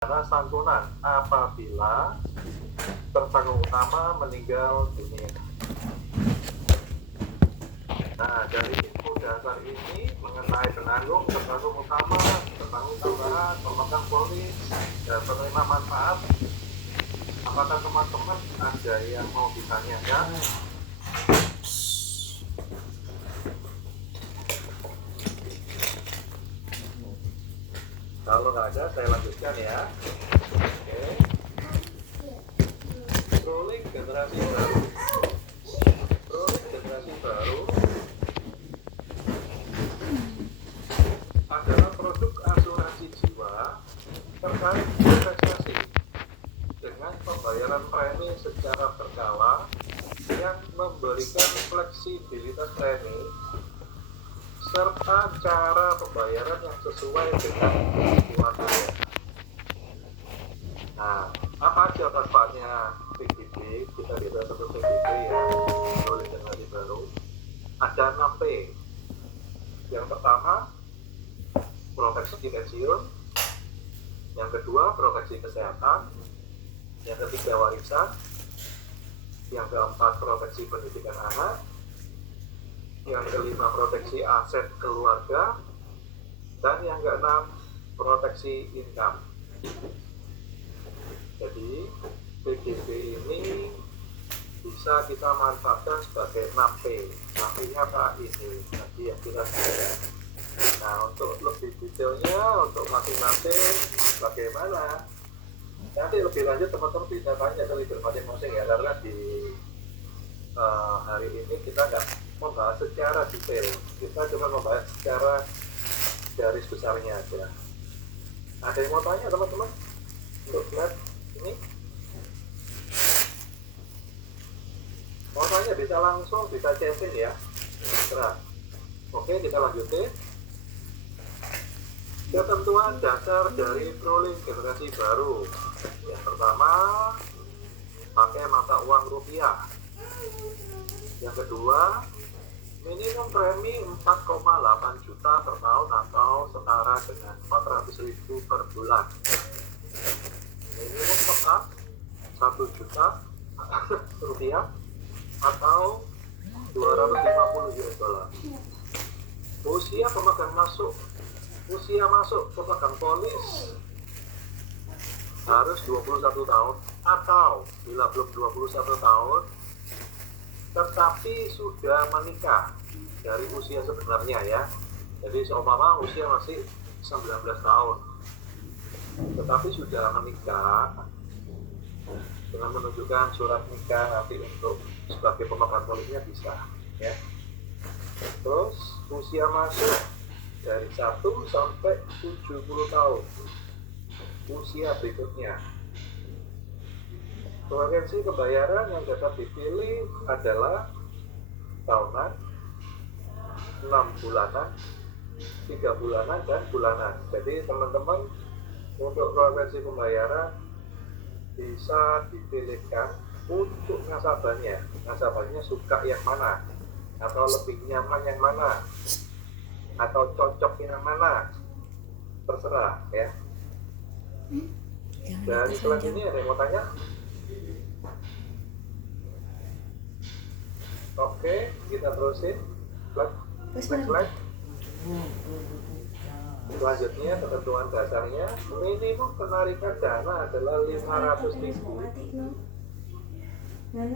dana santunan apabila tertanggung utama meninggal dunia. Nah, dari info dasar ini mengenai penanggung utama, penanggung tambahan, pemegang polis, dan penerima manfaat, apakah teman-teman ada yang mau ditanyakan? Kalau nggak ada, saya lanjutkan ya. Oke. Rolling generasi baru. Rolling generasi baru adalah produk asuransi jiwa terkait investasi dengan pembayaran premi secara berkala yang memberikan fleksibilitas premi serta cara pembayaran yang sesuai dengan kebutuhannya. Nah, apa aja manfaatnya PGB? Kita lihat satu PGB ya, oleh generasi baru. Ada 6P. Yang pertama, proteksi pensiun. Yang kedua, proteksi kesehatan. Yang ketiga, warisan. Yang keempat, proteksi pendidikan anak. Yang kelima, proteksi aset keluarga. Dan yang keenam, proteksi income. Jadi PGB ini bisa kita manfaatkan sebagai 6P. 6P-nya apa ini? Nanti yang kita lihat. Nah, untuk lebih detailnya untuk masing-masing bagaimana? Nanti lebih lanjut teman-teman bisa tanya ke leader masing-masing ya, karena di hari ini kita nggak membahas secara detail, kita cuma membahas secara garis besarnya aja. Ada yang mau tanya teman-teman untuk slide ini? Mau tanya bisa langsung, bisa chatting ya. Terserah. Oke, kita lanjutin. Ketentuan dasar dari rolling generasi baru. Yang pertama, pakai mata uang rupiah. Yang kedua, minimum premi 4,8 juta per tahun atau setara dengan 400.000 per bulan. Minimum tetap 1 juta rupiah atau 250 US dollar. Usia pemegang masuk, usia masuk pemegang polis harus 21 tahun atau bila belum 21 tahun tetapi sudah menikah dari usia sebenarnya ya. Jadi seumpama usia masih 19 tahun tetapi sudah menikah dengan menunjukkan surat nikah nanti untuk sebagai pemegang polisnya bisa ya. Terus usia masuk dari 1 sampai 70 tahun usia berikutnya. Frekuensi pembayaran yang dapat dipilih adalah tahunan, 6 bulanan, 3 bulanan, dan bulanan. Jadi teman-teman untuk frekuensi pembayaran bisa dipilihkan untuk nasabahnya. Nasabahnya suka yang mana, atau lebih nyaman yang mana, atau cocok yang mana, terserah ya. Dan selanjutnya ada yang mau tanya? Oke, kita terusin. Next slide. Selanjutnya ketentuan dasarnya, minimum penarikan dana adalah 500.000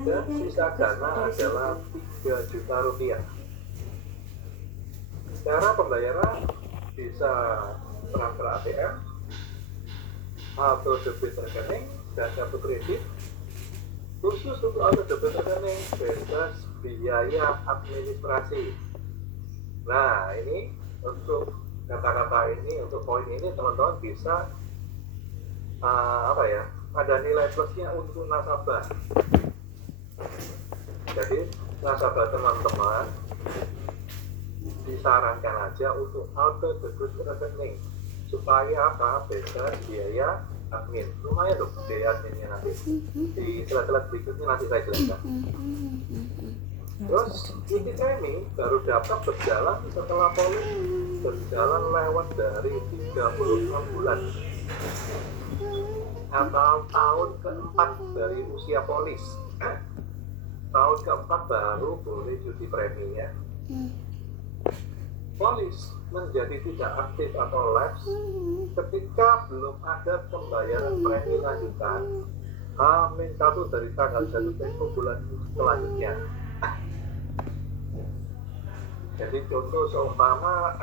dan sisa dana adalah 3 juta rupiah. Cara pembayaran bisa transfer ATM atau debit rekening dan kartu kredit. Khusus untuk auto debit rekening bebas biaya administrasi. Nah, ini untuk kata-kata ini, untuk poin ini teman-teman bisa ada nilai plusnya untuk nasabah. Jadi nasabah teman-teman disarankan aja untuk auto debit rekening supaya apa? Bebas biaya admin. Lumayan dong biaya adminnya nanti. Di slide-slide berikutnya nanti saya jelaskan. Terus uji premi baru dapat berjalan setelah polis berjalan lewat dari 36 bulan. atau tahun keempat dari usia polis. Tahun keempat baru boleh cuti premi ya. Polis menjadi tidak aktif atau lapse ketika belum ada pembayaran premi lanjutan H-1 dari tanggal jatuh tempo bulan selanjutnya. Jadi contoh seumpama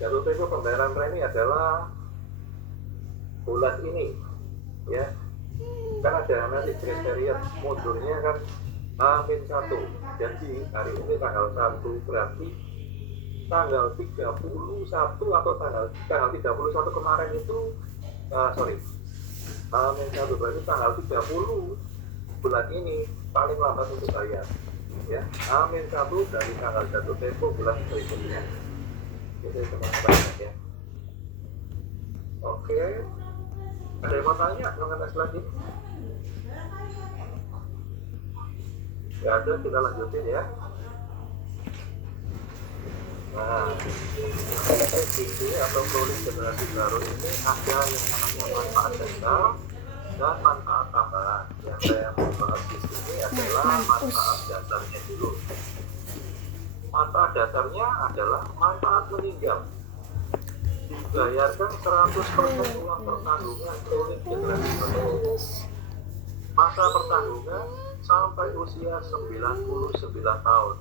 jatuh tempo pembayaran premi adalah bulan ini ya, kan ada nanti kriteria mundurnya kan H-1. Jadi hari ini tanggal 1 berarti tanggal 31 atau tanggal 31 kemarin itu H-1 berarti tanggal 30 bulan ini paling lambat untuk bayar ya. H-1 dari tanggal jatuh tempo bulan berikutnya. Itu teman-teman ya. Oke, ada yang mau tanya mengenai slide ini? Gak ada, kita lanjutin ya. Nah, ECG atau rolling generasi baru ini ada yang namanya manfaat dasar dan manfaat tambahan. Yang saya mau bahas di sini adalah manfaat dasarnya dulu. Manfaat dasarnya adalah manfaat meninggal. Dibayarkan 100% uang pertanggungan rolling generasi baru. Masa pertanggungan sampai usia 99 tahun.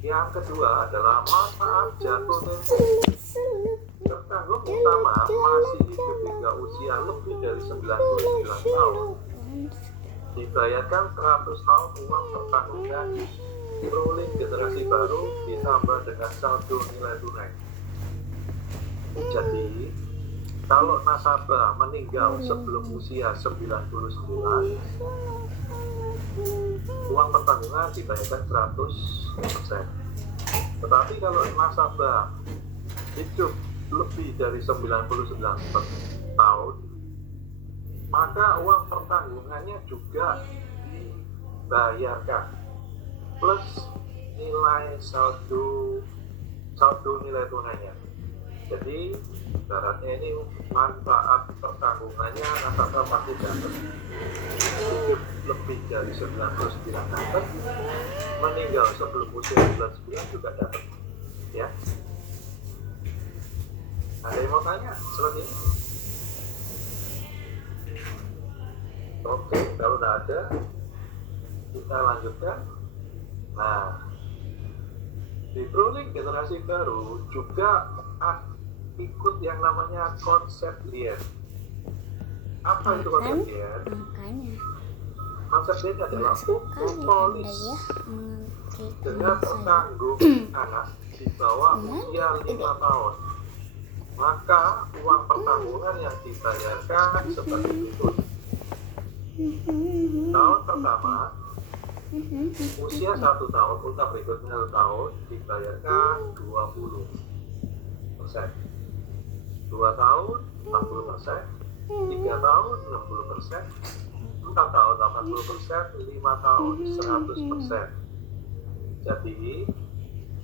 Yang kedua adalah manfaat jatuh tempo. Tertanggung utama masih hidup hingga usia lebih dari 99 tahun. Dibayarkan 100 tahun uang pertanggungan rolling generasi baru ditambah dengan saldo nilai tunai. Jadi kalau nasabah meninggal sebelum usia 99, uang pertanggungan dibayarkan 100%. Tetapi kalau nasabah hidup lebih dari 99 tahun, maka uang pertanggungannya juga dibayarkan plus nilai saldo nilai tunainya. Jadi ibaratnya ini manfaat pertanggungannya nasabah pasti dapat. Hidup lebih dari 99 dapat, meninggal sebelum usia 99 juga dapat ya. Ada yang mau tanya selain ini? Oke, kalau tidak ada kita lanjutkan. Nah, di rolling generasi baru juga ikut yang namanya konsep lien. Apa itu konsep lien? Konsep lien adalah polis dengan tertanggung anak di bawah usia 5 tahun. Maka uang pertanggungan yang dibayarkan sebagai berikut. Tahun pertama usia 1 tahun, ulta berikutnya 1 tahun dibayarkan 20%. 2 tahun 40%, 3 tahun 60%, 4 tahun 80%, 5 tahun 100%. Jadi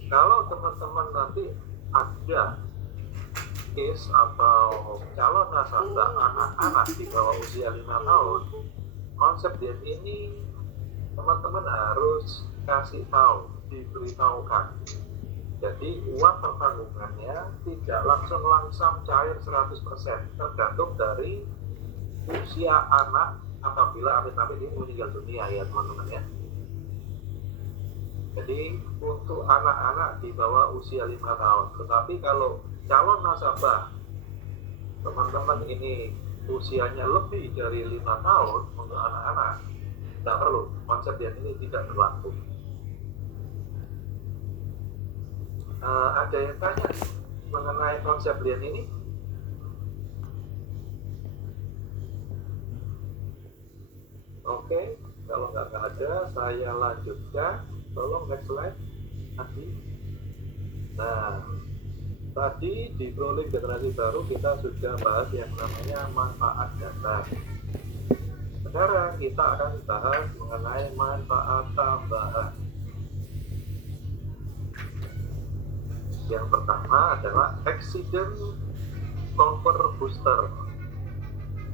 kalau teman-teman nanti ada case atau calon nasabah anak-anak di bawah usia 5 tahun, konsep diet ini teman-teman harus kasih tahu, diberitahukan. Jadi uang pertanggungannya tidak langsung cair 100%, tergantung dari usia anak apabila amit-amit ini meninggal dunia ya teman-teman ya. Jadi untuk anak-anak di bawah usia 5 tahun, tetapi kalau calon nasabah teman-teman ini usianya lebih dari 5 tahun untuk anak-anak, tidak perlu, konsep yang ini tidak berlaku. Ada yang tanya mengenai konsep lien ini? Oke, kalau nggak ada, saya lanjutkan. Tolong next slide. Nah, tadi di rolling generasi baru kita sudah bahas yang namanya manfaat dasar. Sekarang kita akan bahas mengenai manfaat tambahan. Yang pertama adalah accident cover booster.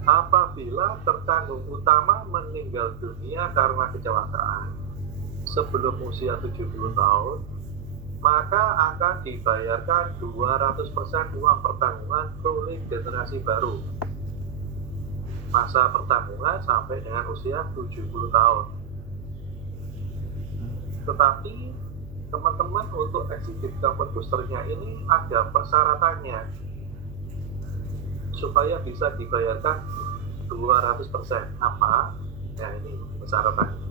Apabila terkandung utama meninggal dunia karena kecelakaan sebelum usia 70 tahun, maka akan dibayarkan 200% uang pertanggungan rolling generasi baru. Masa pertanggungan sampai dengan usia 70 tahun. Tetapi teman-teman, untuk executive cover boosternya ini ada persyaratannya supaya bisa dibayarkan 200%. Apa? Ya, ini persyaratannya.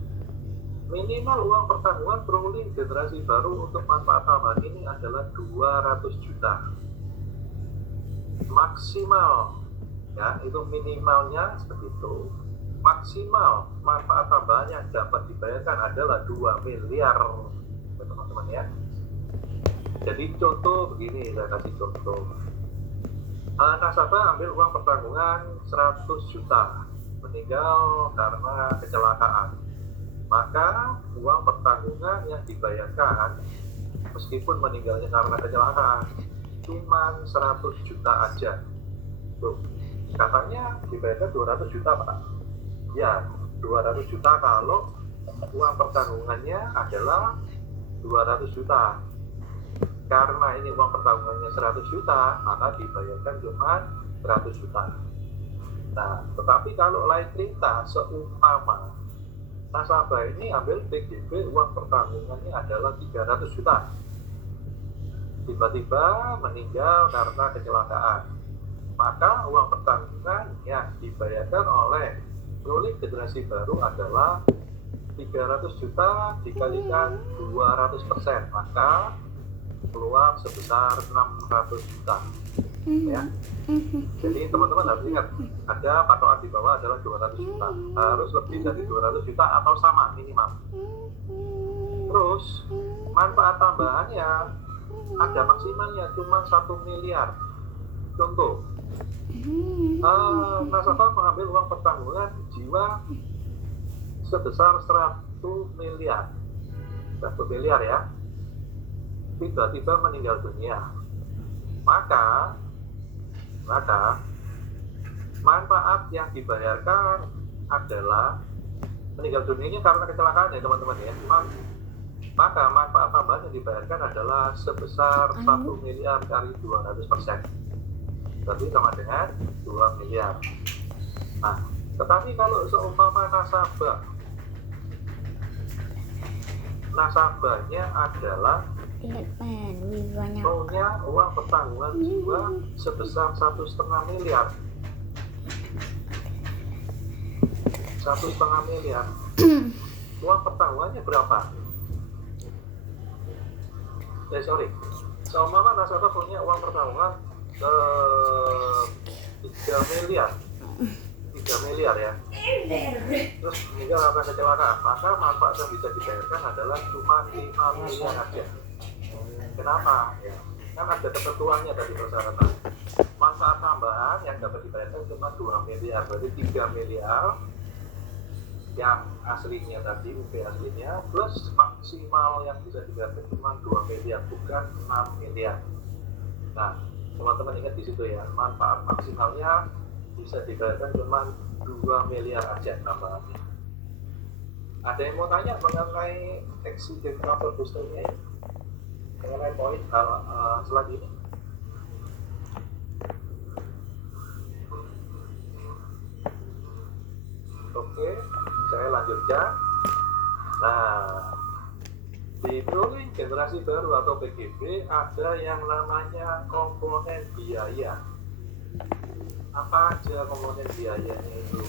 Minimal uang pertanggungan rolling generasi baru untuk manfaat tambahan ini adalah 200 juta. Maksimal, ya, itu minimalnya seperti itu. Maksimal manfaat tambahan yang dapat dibayarkan adalah 2 miliar, teman-teman ya. Jadi contoh begini, saya kasih contoh. Nasabah ambil uang pertanggungan 100 juta, meninggal karena kecelakaan. Maka uang pertanggungan yang dibayarkan meskipun meninggalnya karena kecelakaan cuma 100 juta aja. Tuh, katanya dibayarkan 200 juta Pak. Ya, 200 juta kalau uang pertanggungannya adalah 200 juta. Karena ini uang pertanggungannya 100 juta, maka dibayarkan cuma 100 juta. Nah, tetapi kalau lain cerita, seumpama nasabah ini ambil PGB, uang pertanggungannya adalah 300 juta. Tiba-tiba meninggal karena kecelakaan. Maka uang pertanggungan yang dibayarkan oleh rolling generasi baru adalah 300 juta dikalikan 200%, maka keluar sebesar 600 juta. Ya. Jadi teman-teman harus ingat, ada patokan di bawah adalah 200 juta. Harus lebih dari 200 juta atau sama minimal. Terus manfaat tambahannya ada maksimalnya cuma 1 miliar. Contoh, nasabah mengambil uang pertanggungan jiwa sebesar 100 miliar. 1 miliar ya. Tiba-tiba meninggal dunia. Maka manfaat yang dibayarkan adalah meninggal dunianya karena kecelakaan ya teman-teman ya. Maka manfaat tambahan yang dibayarkan adalah sebesar 1 miliar kali 200%. Berarti sama dengan 2 miliar. Nah, tetapi kalau seumpama nasabahnya adalah punya uang pertanggungan jiwa sebesar 1,5 miliar. 1,5 miliar. Uang pertanggungannya berapa? Seumpama nasabah punya uang pertanggungan 3 miliar. 3 miliar ya. Terus meninggal karena kecelakaan, maka manfaat yang bisa dibayarkan adalah cuma 5 miliar aja. Kenapa? Ya, kan ada ketentuannya tadi persyaratan. Manfaat tambahan yang dapat dibayarkan cuma 2 miliar, berarti 3 miliar yang aslinya tadi, UP aslinya, plus maksimal yang bisa dibayarkan cuma 2 miliar, bukan 6 miliar. Nah, teman-teman ingat di situ ya, manfaat maksimalnya bisa dibayarkan cuma 2 miliar aja tambahannya. Ada yang mau tanya mengenai executive cover boosternya ini? Mengenai poin selanjutnya? Oke, saya lanjutkan. Nah, di rolling generasi baru atau PGB ada yang namanya komponen biaya. Apa aja komponen biayanya itu?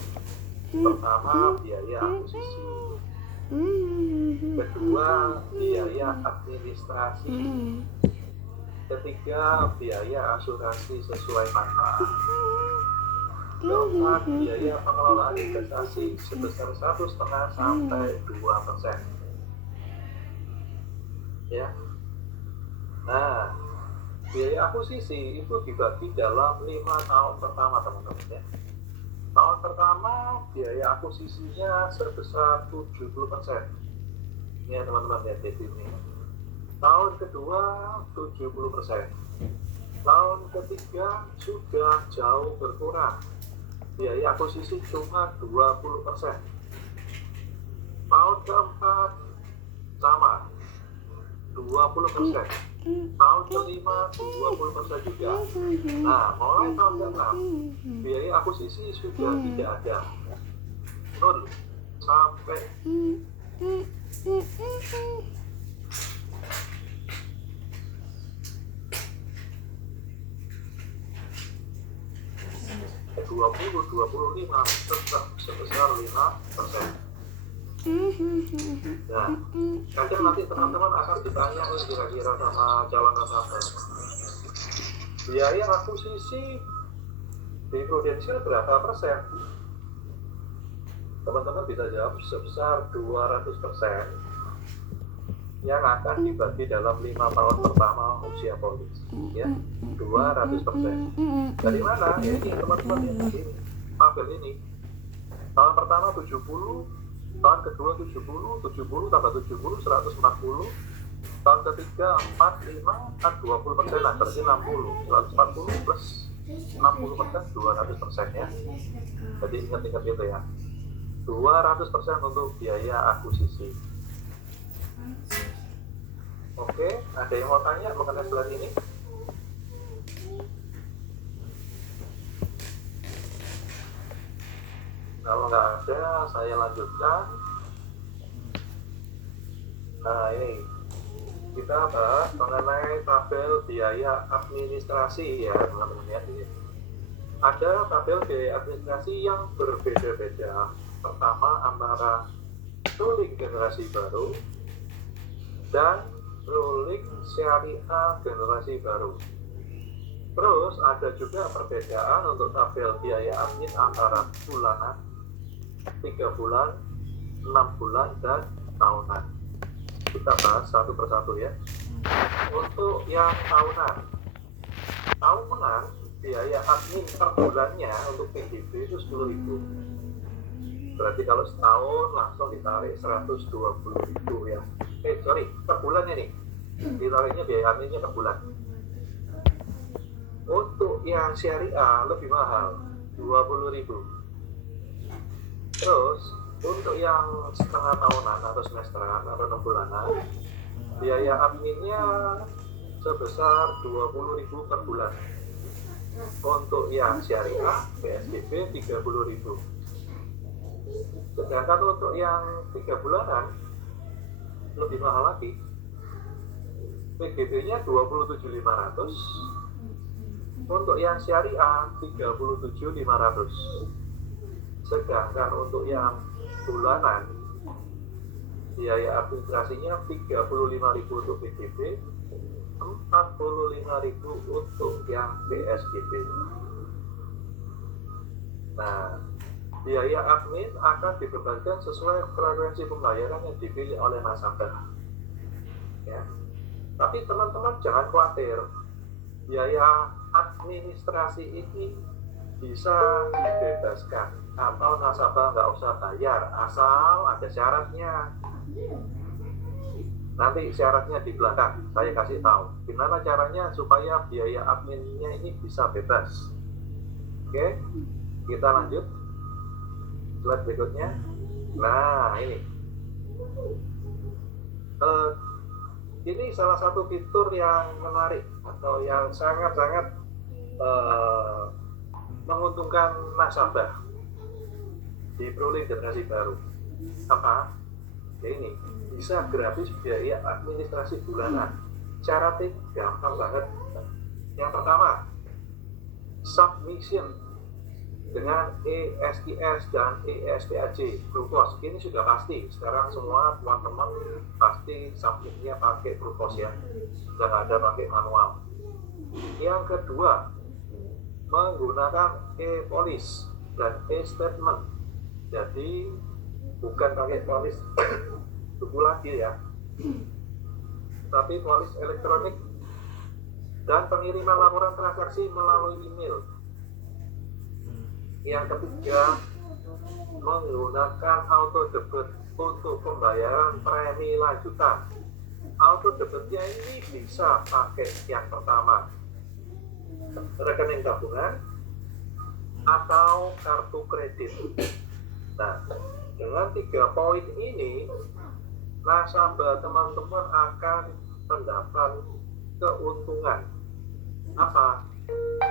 Pertama, biaya akuisisi. Kedua, biaya administrasi. Ketiga, biaya asuransi sesuai manfaat. Keempat, biaya pengelolaan investasi sebesar 1,5 sampai 2%. Ya. Nah, biaya akuisisi itu dibagi dalam 5 tahun pertama teman-teman ya. Tahun pertama biaya akuisisinya sebesar 70%. Ini ya teman-teman ya, jadi ini. Tahun kedua 70%. Tahun ketiga sudah jauh berkurang, biaya akuisisi cuma 20%. Tahun keempat sama 20%. Tahun kelima 20% juga. Nah, mulai tahun ke-6 biaya akuisisi sudah tidak ada, 0 sampai dua puluh lima tetap sebesar 5%. Nah, kadang nanti teman-teman akan ditanya kira-kira sama calon nasabah, biaya akuisisi di Prudensial berapa persen? Teman-teman bisa jawab sebesar 200% yang akan dibagi dalam 5 tahun pertama usia polis, ya, 200%. Dari mana? Ya ini teman-teman, ya, ini tabel ini. Tahun pertama 70, tahun kedua 70, 70 tambah 70, 140. Tahun ketiga 45, kan 20%, nah berarti 60. 140 plus 60%, 200% ya. Jadi ingat-ingat itu ya. 200% untuk biaya akuisisi. Oke, ada yang mau tanya mengenai slide ini? Kalau nggak ada, saya lanjutkan. Nah, ini kita bahas mengenai tabel biaya administrasi ya teman-teman ya. Ada tabel biaya administrasi yang berbeda-beda. Pertama antara ruling generasi baru dan ruling syariah generasi baru. Terus ada juga perbedaan untuk tabel biaya admin antara bulanan, 3 bulan, 6 bulan, dan tahunan. Kita bahas satu persatu ya. Untuk yang tahunan biaya admin per bulannya untuk PDB itu 10.000. Berarti kalau setahun langsung ditarik 120.000 ya. Per bulan ini ditariknya biaya adminnya per bulan. Untuk yang syariah lebih mahal, 20.000. Terus untuk yang setengah tahunan atau semesteran atau 6 bulanan, biaya adminnya sebesar 20.000 per bulan. Untuk yang syariah PSBB 30.000. Sedangkan untuk yang 3 bulanan lebih mahal lagi, PGB-nya 27.500. Untuk yang syariah 37.500. Sedangkan untuk yang bulanan biaya administrasinya 35.000 untuk PGB, 45.000 untuk yang PSBB. Nah, biaya admin akan dibebankan sesuai frekuensi pembayaran yang dipilih oleh nasabah. Ya. Tapi teman-teman jangan khawatir, biaya administrasi ini bisa dibebaskan atau nasabah nggak usah bayar asal ada syaratnya. Nanti syaratnya di belakang saya kasih tahu gimana caranya supaya biaya adminnya ini bisa bebas. Oke, kita lanjut slide berikutnya. Nah, ini salah satu fitur yang menarik atau yang sangat-sangat menguntungkan nasabah di Proling generasi baru. Apa? Ya ini bisa gratis biaya administrasi bulanan. Syaratnya gampang banget. Yang pertama, submission dengan ESTS dan ESTAJ Prupos. Ini sudah pasti. Sekarang semua teman-teman pasti submitnya pakai Prupos ya, dan ada pakai manual. Yang kedua, menggunakan e-polis dan e-statement. Jadi bukan pakai polis buku lagi ya, tapi polis elektronik, dan pengiriman laporan transaksi melalui email. Yang ketiga, menggunakan auto debit untuk pembayaran premi lanjutan. Auto debitnya ini bisa pakai yang pertama, rekening tabungan atau kartu kredit. Nah, dengan 3 poin ini, nasabah teman-teman akan mendapat keuntungan. Apa?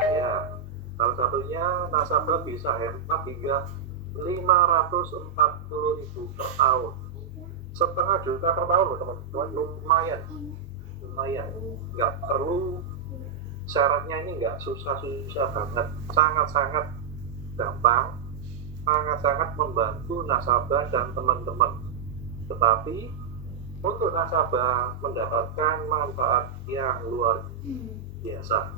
Ya, salah satunya nasabah bisa hemat hingga 540.000 per tahun. Setengah juta per tahun loh teman-teman, lumayan. Nggak perlu, syaratnya ini nggak susah-susah banget, sangat-sangat gampang, sangat-sangat membantu nasabah dan teman-teman. Tetapi untuk nasabah mendapatkan manfaat yang luar biasa,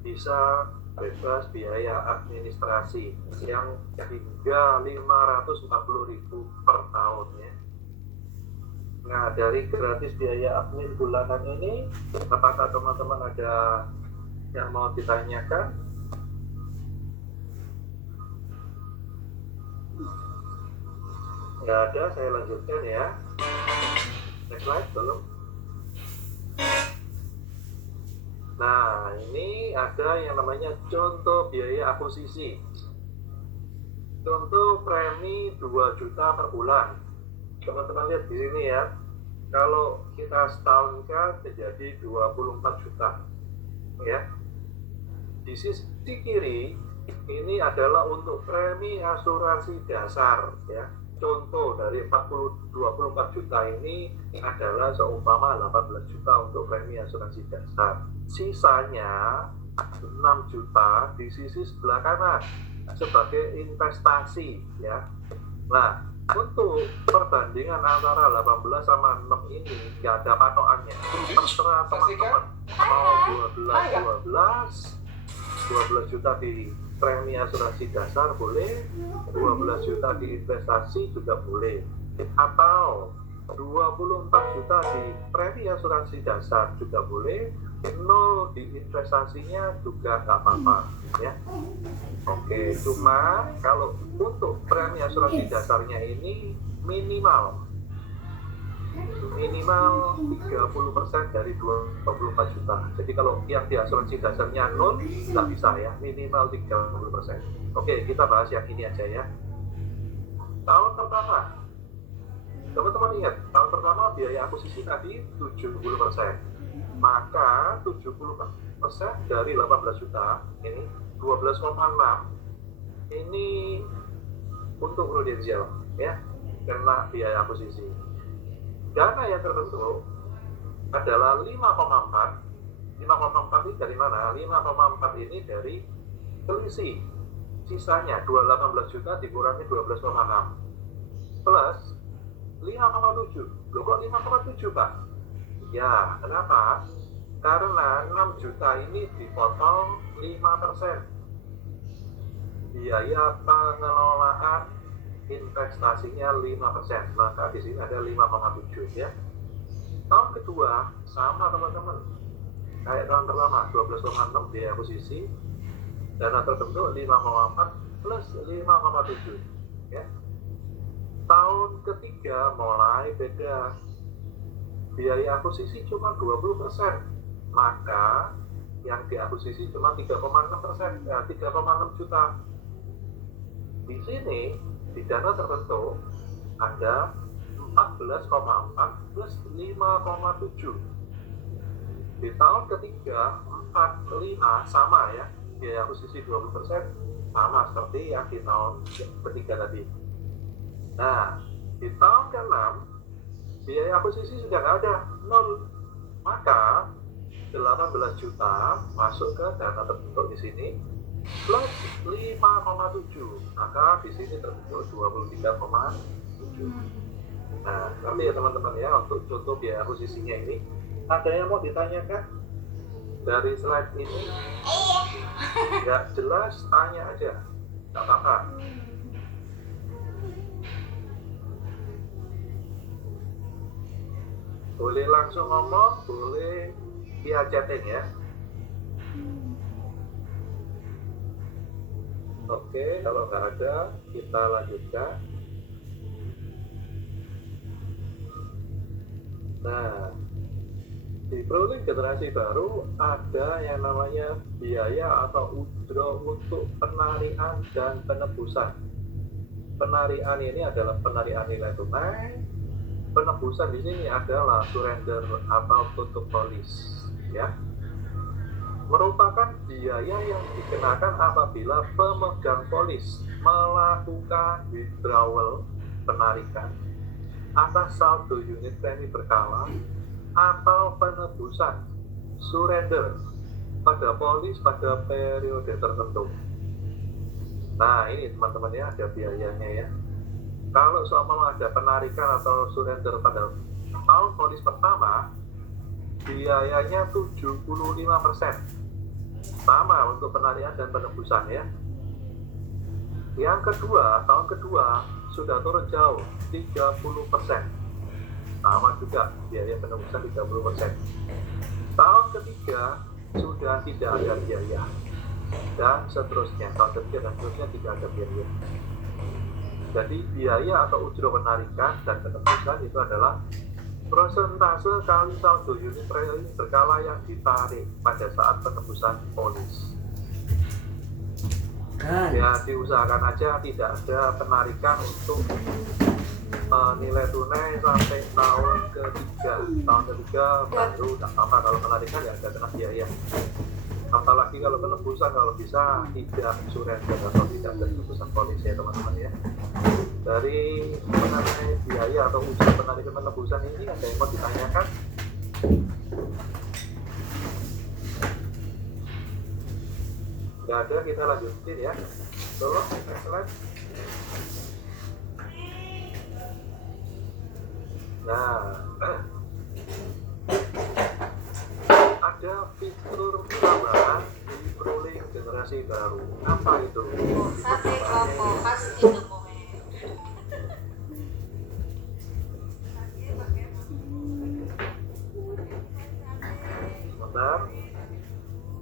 bisa bebas biaya administrasi yang hingga 540.000 per tahun ya. Nah, dari gratis biaya admin bulanan ini, apakah teman-teman ada yang mau ditanyakan? Nggak ada, saya lanjutkan ya. Next slide, belum? Nah, ini ada yang namanya contoh biaya akuisisi. Contoh premi 2 juta per bulan. Teman-teman lihat di sini ya. Kalau kita setahunkan menjadi 24 juta. Ya. Di sisi kiri ini adalah untuk premi asuransi dasar ya. Contoh dari 24 juta ini adalah seumpama 18 juta untuk premi asuransi dasar. Sisanya 6 juta di sisi sebelah kanan sebagai investasi ya. Nah, untuk perbandingan antara 18 sama 6 ini nggak ada patokannya. Terserah teman-teman mau 12 juta di premi asuransi dasar boleh, 12 juta di investasi juga boleh, atau 24 juta di premi asuransi dasar juga boleh, 0 di investasinya juga nggak apa-apa ya. Oke, cuma kalau untuk premi asuransi dasarnya ini minimal 30% dari 24 juta. Jadi kalau yang di asuransi dasarnya 0, nggak bisa ya, minimal 30%. Oke, kita bahas yang ini aja ya. Tahun pertama, teman-teman ingat, tahun pertama biaya akuisisi tadi 70%. Maka 70% dari 18 juta, ini 12,6, ini untuk prudensial ya, kena biaya akuisisi. Dana yang terbentuk adalah 5,4. 5,4 ini dari mana? 5,4 ini dari selisih. Sisanya 18 juta dikurangi 12,6 plus 5,7. Loh kok 5,7 Pak? Ya, kenapa? Karena 6 juta ini dipotong 5%. Biaya pengelolaan investasinya 5%, maka di sini ada 5,7 ya. Tahun kedua sama teman-teman, kayak tahun pertama 12,6 biaya akuisisi, dana terbentuk 5,4 plus 5,7 ya. Tahun ketiga mulai beda, biaya akuisisi cuma 20%, maka yang diakuisisi cuma 3,6%, 3,6 juta. Di sini di dana terbentuk ada 14,4 plus 5,7. Di tahun ketiga 4, 5 sama ya, biaya akuisisi 20% sama seperti yang di tahun ketiga tadi. Nah, di tahun ke-6 biaya akuisisi sudah nggak ada, 0. Maka 18 juta masuk ke dana terbentuk di sini plus 5,7, maka di sini terbentuk 23,7. Nah, nanti ya teman-teman ya, untuk contoh biaya akuisisinya ini, ada yang mau ditanyakan dari slide ini? Nggak jelas, tanya aja, nggak apa-apa. Boleh langsung ngomong, boleh via chatting ya. Oke, kalau nggak ada, kita lanjutkan. Nah, di Proling Generasi Baru ada yang namanya biaya atau ujro untuk penarian dan penebusan. Penarian ini adalah penarian nilai tunai, penebusan di sini adalah surrender atau tutup polis, ya. Merupakan biaya yang dikenakan apabila pemegang polis melakukan withdrawal penarikan atas saldo unit premi berkala atau penebusan surrender pada polis pada periode tertentu. Nah, ini teman-teman ya, ada biayanya ya. Kalau seumpama ada penarikan atau surrender pada tahun polis pertama, biayanya 75%. Sama untuk penarikan dan penebusan ya. Yang kedua, tahun kedua sudah turun jauh, 30%. Sama juga biaya penebusan 30%. Tahun ketiga sudah tidak ada biaya. Dan seterusnya, tahun ketiga dan seterusnya tidak ada biaya. Jadi biaya atau ujro penarikan dan penebusan itu adalah persentase kali saldo unit premi berkala yang ditarik pada saat penebusan polis. Ya, diusahakan aja tidak ada penarikan untuk nilai tunai sampai tahun ketiga. Tahun ketiga baru tidak apa, kalau penarikan ya ada kena biaya. Apalagi kalau penebusan, kalau bisa tidak surrender atau tidak ada penebusan polis ya teman-teman ya. Dari mengenai biaya atau usaha penarikan penebusan ini ada yang mau ditanyakan? Nggak ada, kita lanjutin ya. Tolong next slide. Nah, ada fitur tambahan di Proling Generasi Baru. Apa itu? Sate opo khas Indomaret. Sebentar,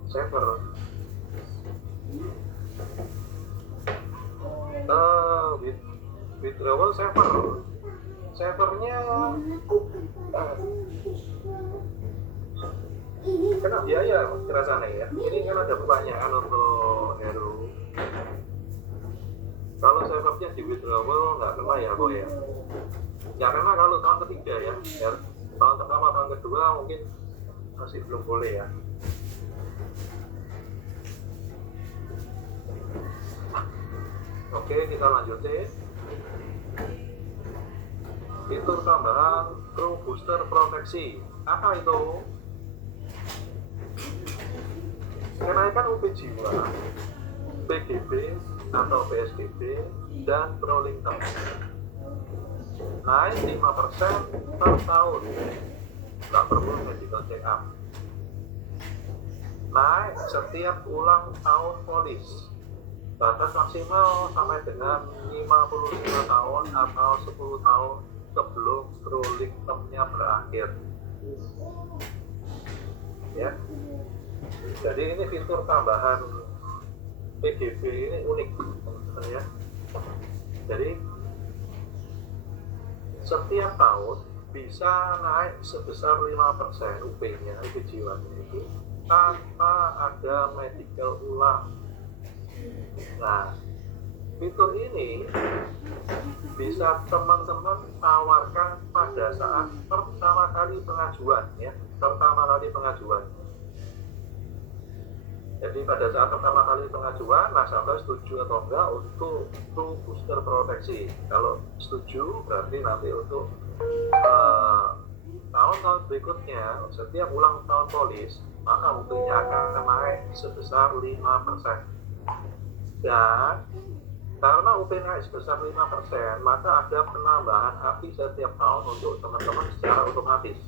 saver. Withdrawal saver. Savernya kena biaya rasanya ya. Ini kan ada pertanyaan untuk Heru. Kalau savernya di withdrawal nggak kena ya kok ya. Ya karena kalau tahun ketiga ya, tahun pertama tahun kedua mungkin masih belum boleh ya. Oke, kita lanjutin. Fitur tambahan Pro Booster Proteksi. Apa itu? Kenaikan UP Jiwa, PGB atau PSGB dan Proling Term naik 5% per tahun. Nggak perlu medical check up. Naik setiap ulang tahun polis. Batas maksimal sampai dengan 55 tahun atau 10 tahun sebelum Proling Term-nya berakhir. Ya. Jadi ini fitur tambahan PGB ini unik ya. Jadi setiap tahun bisa naik sebesar 5% UP-nya, UP jiwanya itu tanpa ada medical ulang. Nah, fitur ini bisa teman-teman tawarkan pada saat pertama kali pengajuan ya, Jadi pada saat pertama kali pengajuan, nasabah setuju atau enggak untuk Pro Booster Proteksi. Kalau setuju, berarti nanti untuk tahun-tahun berikutnya, setiap ulang tahun polis, maka UP-nya akan naik sebesar 5%. Dan karena UP naik sebesar 5%, maka ada penambahan API setiap tahun untuk teman-teman secara otomatis.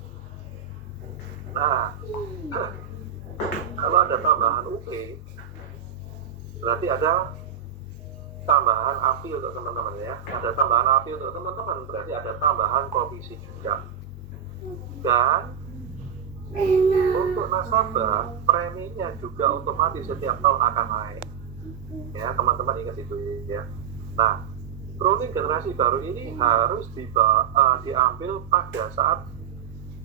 Nah, kalau ada tambahan UP, berarti ada tambahan API untuk teman-teman ya. Ada tambahan API untuk teman-teman, berarti ada tambahan komisi juga. Dan untuk nasabah, preminya juga otomatis setiap tahun akan naik. Ya, teman-teman ingat itu ya. Nah, Proling Generasi Baru ini harus diambil pada saat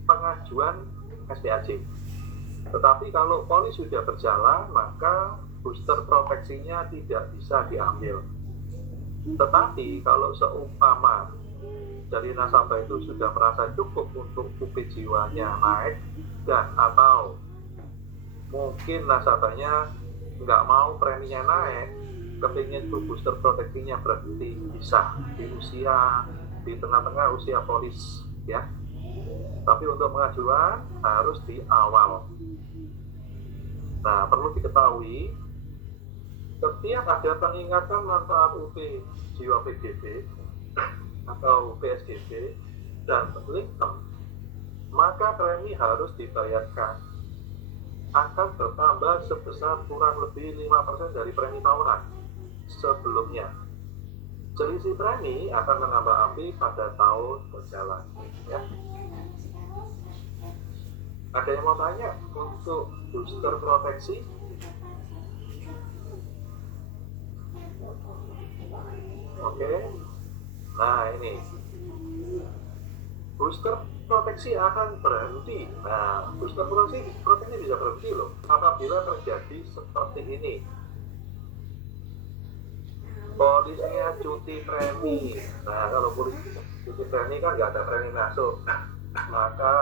pengajuan SPAJ. Tetapi kalau polis sudah berjalan, maka booster proteksinya tidak bisa diambil. Tetapi kalau seumpama dari nasabah itu sudah merasa cukup untuk UP jiwanya naik dan atau mungkin nasabahnya nggak mau preminya naik, kepingin tuh booster proteksinya berhenti, bisa di tengah-tengah usia polis ya. Tapi untuk pengajuan harus di awal. Nah, perlu diketahui setiap ada peningkatan manfaat UP jiwa PGB atau PSGB dan lingkem, maka premi harus dibayarkan akan bertambah sebesar kurang lebih 5% dari premi tahunan sebelumnya. Selisih premi akan menambah api pada tahun berjalan ya. Ada yang mau tanya untuk booster proteksi? Oke. Nah, ini booster proteksi akan berhenti. Nah, booster proteksi bisa berhenti loh apabila terjadi seperti ini. Polisnya cuti premi. Nah, kalau polis cuti premi kan nggak ada premi masuk, maka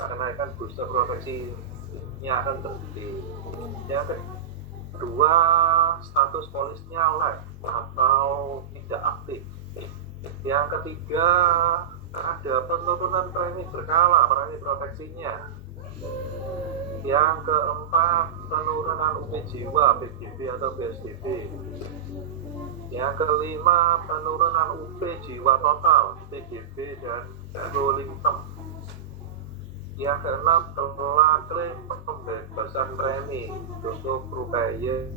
kenaikan booster proteksinya akan berhenti. Yang kedua, status polisnya live atau tidak aktif. Yang ketiga, ada penurunan premi berkala premi proteksinya. Yang keempat, penurunan UP jiwa PGB atau PSBB. Yang kelima, penurunan UP jiwa total PGB dan rolling term. Yang keenam, telah klaim pembebasan premi untuk Rupaya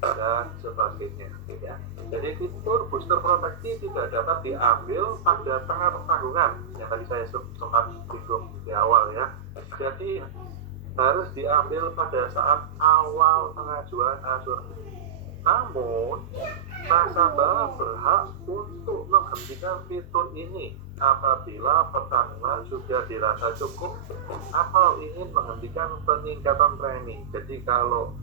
dan sebagainya ya. Jadi fitur booster proteksi tidak dapat diambil pada tengah pertanggungan yang tadi saya sempat singgung di awal ya. Jadi harus diambil pada saat awal pengajuan asuransi. Namun nasabah berhak untuk menghentikan fitur ini apabila pertanggungan sudah dirasa cukup atau ingin menghentikan peningkatan premi. Jadi kalau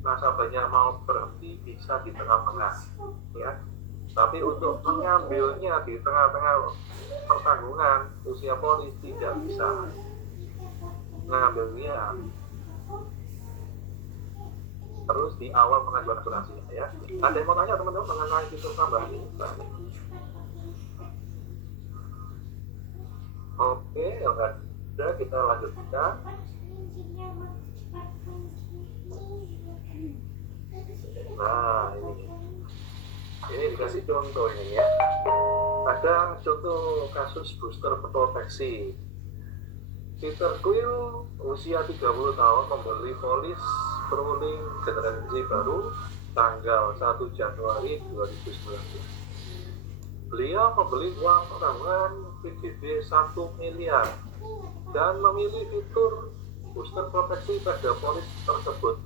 nasabahnya mau berhenti bisa di tengah-tengah ya. Tapi untuk mengambilnya di tengah-tengah pertanggungan usia polis tidak bisa mengambilnya, terus di awal pengajuan asuransinya ya. Ada yang mau tanya teman-teman mengenai fitur tambahan ini? Oke, enggak ada, kita lanjutkan. Nah, ini dikasih contoh ini ya. Ada contoh kasus booster proteksi. Peter Quill usia 30 tahun membeli polis rolling generasi baru tanggal 1 Januari 2019. Beliau membeli uang pertanggungan PGB 1 miliar dan memilih fitur booster proteksi pada polis tersebut.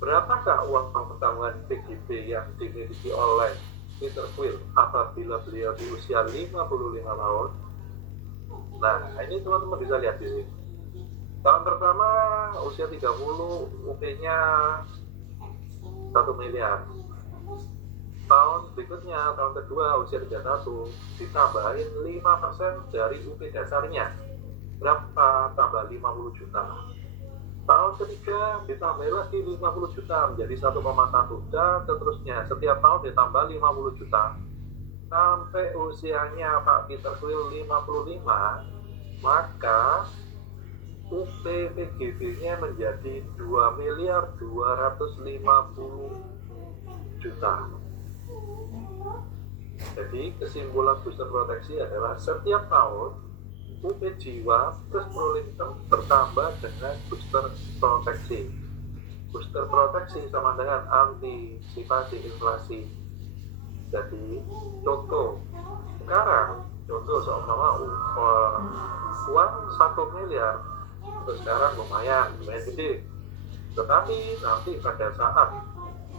Berapakah uang pertanggungan PGB yang dimiliki oleh Peter Quill apabila beliau di usia 55 tahun? Nah, ini teman-teman bisa lihat di sini. Tahun pertama usia 30, UP-nya 1 miliar. Tahun berikutnya, tahun kedua usia 31, ditambahin 5% dari UP dasarnya. Berapa? Tambah 50 juta. Tahun ketiga ditambah lagi 50 juta menjadi 1,1 juta, seterusnya setiap tahun ditambah 50 juta sampai usianya Pak Peter Quill 55, maka UP PGB-nya menjadi 2 miliar 250 juta. Jadi kesimpulan booster proteksi adalah setiap tahun UP jiwa plus rolling term bertambah dengan booster proteksi. Booster proteksi sama dengan antisipasi inflasi. Jadi contoh sekarang, contoh seumpama uang 1 miliar untuk sekarang lumayan gede. Tetapi nanti pada saat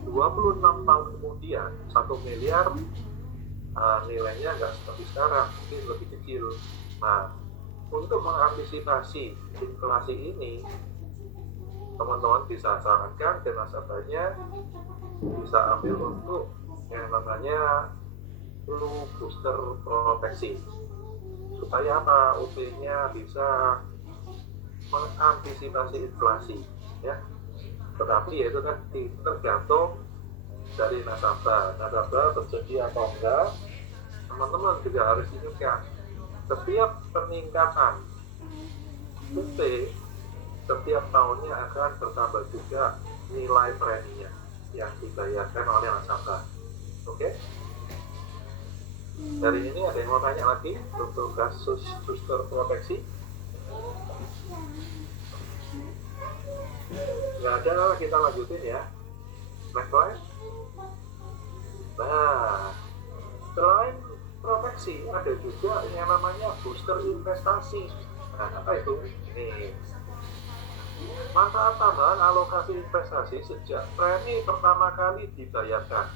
26 tahun kemudian 1 miliar nilainya nggak seperti sekarang, mungkin lebih kecil. Nah, untuk mengantisipasi inflasi ini, teman-teman bisa sarankan ke nasabahnya bisa ambil untuk yang namanya flu booster proteksi, supaya apa? UP-nya bisa mengantisipasi inflasi ya. Tetapi itu kan tergantung dari nasabah bersedia atau enggak. Teman-teman juga harus ingatkan, setiap peningkatan UP setiap tahunnya akan bertambah juga nilai preminya yang dibayarkan oleh nasabah. Oke? Dari ini ada yang mau tanya lagi untuk kasus booster proteksi? Nggak ada, kita lanjutin ya. Next slide. Nah, selain proteksi ada juga yang namanya booster investasi. Nah, apa itu? Ini manfaat tambahan alokasi investasi sejak premi pertama kali dibayarkan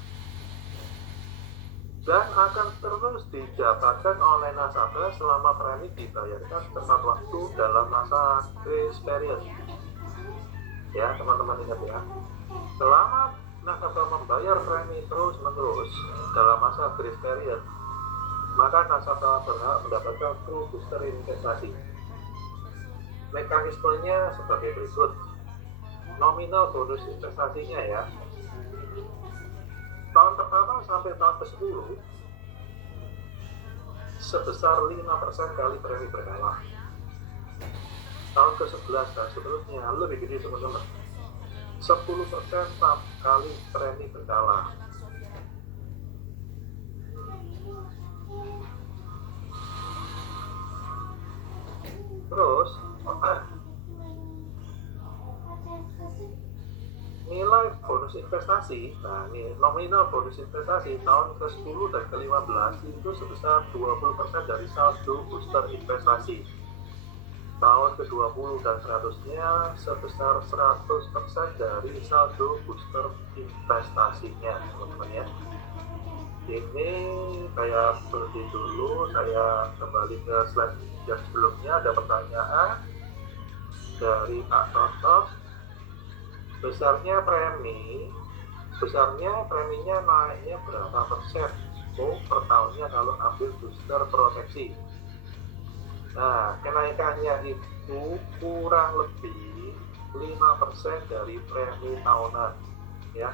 dan akan terus didapatkan oleh nasabah selama premi dibayarkan tepat waktu dalam masa grace period. Ya, teman-teman ingat ya, selama nasabah membayar premi terus-menerus dalam masa grace period, maka nasabah berhak mendapatkan full booster investasi. Mekanismenya sebagai berikut. Nominal bonus investasinya ya, tahun pertama sampai tahun ke-10 sebesar 5% kali premi berkala. Tahun ke-11 dan seterusnya lebih gede teman-teman, 10% kali premi berkala. Terus nilai bonus investasi, nah ini nominal bonus investasi tahun ke-10 dan ke-15 itu sebesar 20% dari saldo booster investasi. Tahun ke-20 dan seterusnya sebesar 100% dari saldo booster investasinya, teman-teman ya. Ini saya berhenti dulu, saya kembali ke slide yang sebelumnya. Ada pertanyaan dari Pak Toto. Besarnya preminya naiknya berapa persen per tahunnya kalau ambil booster proteksi? Nah, kenaikannya itu kurang lebih 5% dari premi tahunan ya.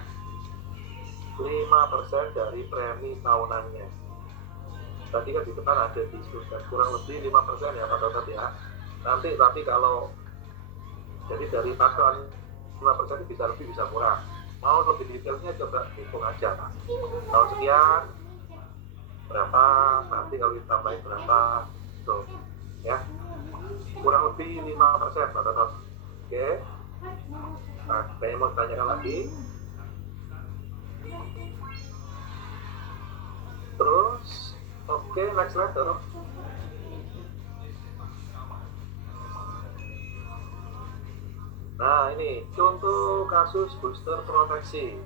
5% dari premi tahunannya. Tadi kan di depan ada disebutkan kurang lebih 5% ya Pak Toto ya. Nanti tapi kalau jadi dari tahunan 5% bisa lebih bisa kurang. Mau lebih detailnya coba hitung aja Pak. Tahun sekian berapa, nanti kalau ditambahin berapa tuh ya. Kurang lebih 5% Pak Toto. Oke. Nah, saya mau tanyakan lagi. Terus oke, next slide dong. Nah ini contoh kasus booster proteksi.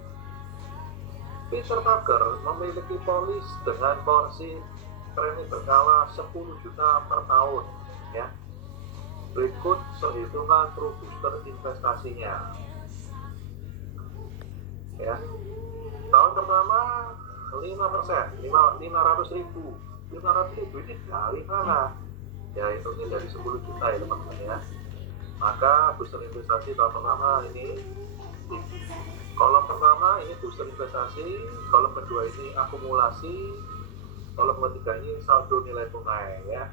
Peter Parker memiliki polis dengan porsi premi berkala 10 juta per tahun ya. Berikut perhitungan true booster investasinya ya. Tahun pertama 5%, 500 ribu ini dari mana? Ya hitungnya dari 10 juta ya teman-teman ya. Maka booster investasi tahun pertama ini di kolom pertama ini booster investasi, kolom kedua ini akumulasi, kolom ketiga ini saldo nilai tunai ya.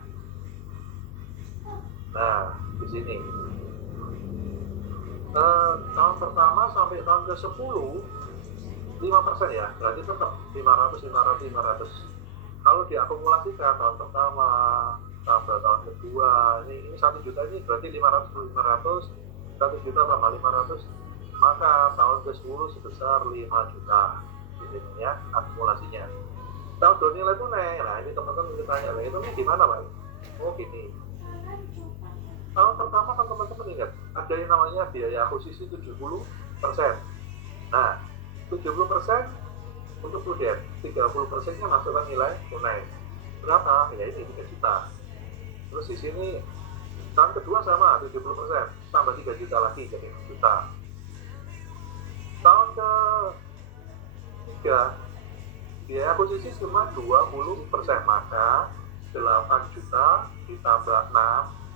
Nah di sini tahun pertama sampai tahun ke-10 5% ya, berarti tetap 500. Kalau diakumulasikan tahun pertama sampai tahun kedua ini 1 juta, ini berarti 500 1 juta tambah 500, maka tahun ke-10 sebesar 5 juta gitu ya akumulasinya. Saldo nilai tunai, nah ini teman-teman ditanya, itu nih gimana Pak? Oh gini, tahun pertama kan teman-teman ingat ada yang namanya biaya akuisisi 70%. Nah 70% untuk prudent, 30%-nya masukkan nilai tunai. Berapa? Ya ini 3 juta. Terus di sini tahun kedua sama 70%, tambah 3 juta lagi jadi 6 juta. Tahun ketiga biaya akuisisi cuma 20%, maka 8 juta ditambah 6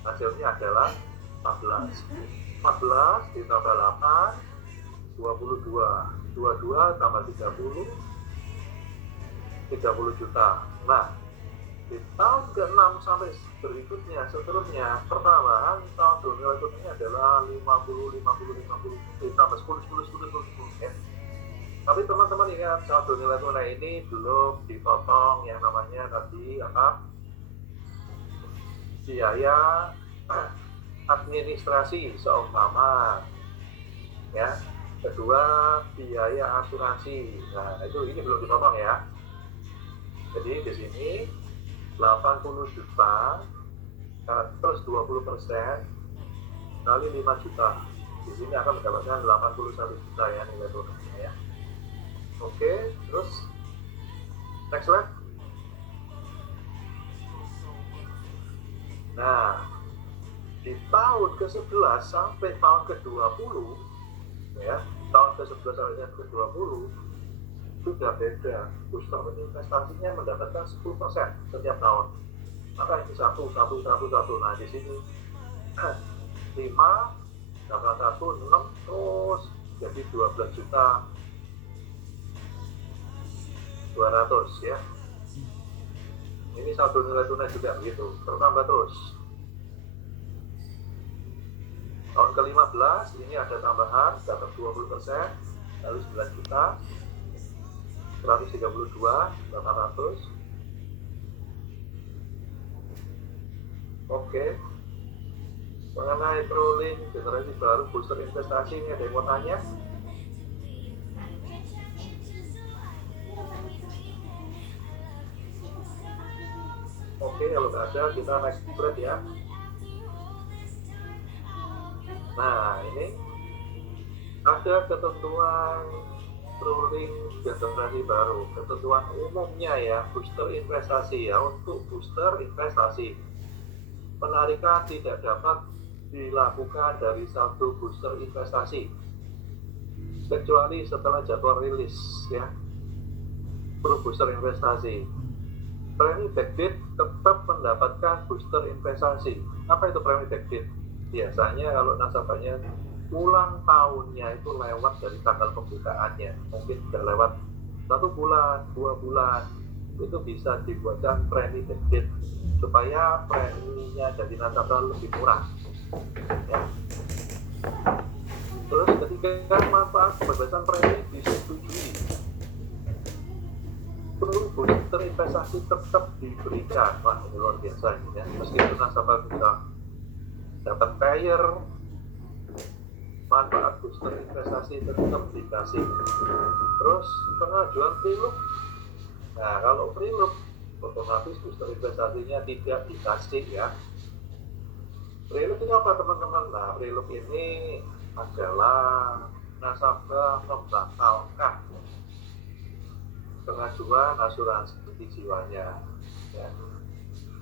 hasilnya adalah 14 ditambah 8 22 tambah 30 juta. Nah, di tahun ke-6 sampai berikutnya seterusnya pertambahan tahun nilai tunainya adalah 50 ditambah 10 ya. Tapi teman-teman ingat, saldo nilai tunai ini belum dipotong yang namanya tadi apa, biaya administrasi seumpama ya, kedua biaya asuransi. Nah itu ini belum dipotong ya. Jadi di sini 80 juta terus 20% kali 5 juta, di sini akan mendapatkan 81 juta ya nilai tunainya ya. Oke, terus next slide. Nah, di tahun ke-11 sampai tahun ke-20 ya, tahun ke-11 sampai ke-20 sudah beda. Booster investasinya mendapatkan 10% setiap tahun. Maka ini satu. Nah, di sini 5 tambah 1 6 terus jadi 12 juta 200 ya. Ini saldo nilai tunai juga begitu, bertambah terus. Tahun ke-15 ini ada tambahan dapat 20% lalu 9 juta 132 800. Oke. Mengenai rolling generasi baru booster investasi, ini ada yang mau tanya? Oke, kalau nggak ada kita next slide ya. Nah, ini ada ketentuan rolling generasi baru, ketentuan umumnya ya, booster investasi ya. Untuk booster investasi, penarikan tidak dapat dilakukan dari saldo booster investasi kecuali setelah jadwal rilis ya, pro booster investasi. Premi backdate tetap mendapatkan booster investasi. Apa itu premi backdate? Biasanya kalau nasabahnya ulang tahunnya itu lewat dari tanggal pembukaannya, mungkin sudah lewat 1 bulan, 2 bulan, itu bisa dibuatkan premi backdate supaya preminya dari nasabah lebih murah ya. Terus ketika manfaat pembebasan premi disetujui, perlu booster investasi tetap diberikan. Wah, ini luar biasa ini ya. Meskipun nasabah bisa dapat payer, manfaat booster investasi tetap dikasih. Terus pengajuan prelook. Nah, kalau prelook otomatis booster investasinya tidak dikasih ya. Prelook itu apa teman-teman? Nah, prelook ini adalah nasabah membatalkan pengajuan asuransi jiwanya ya.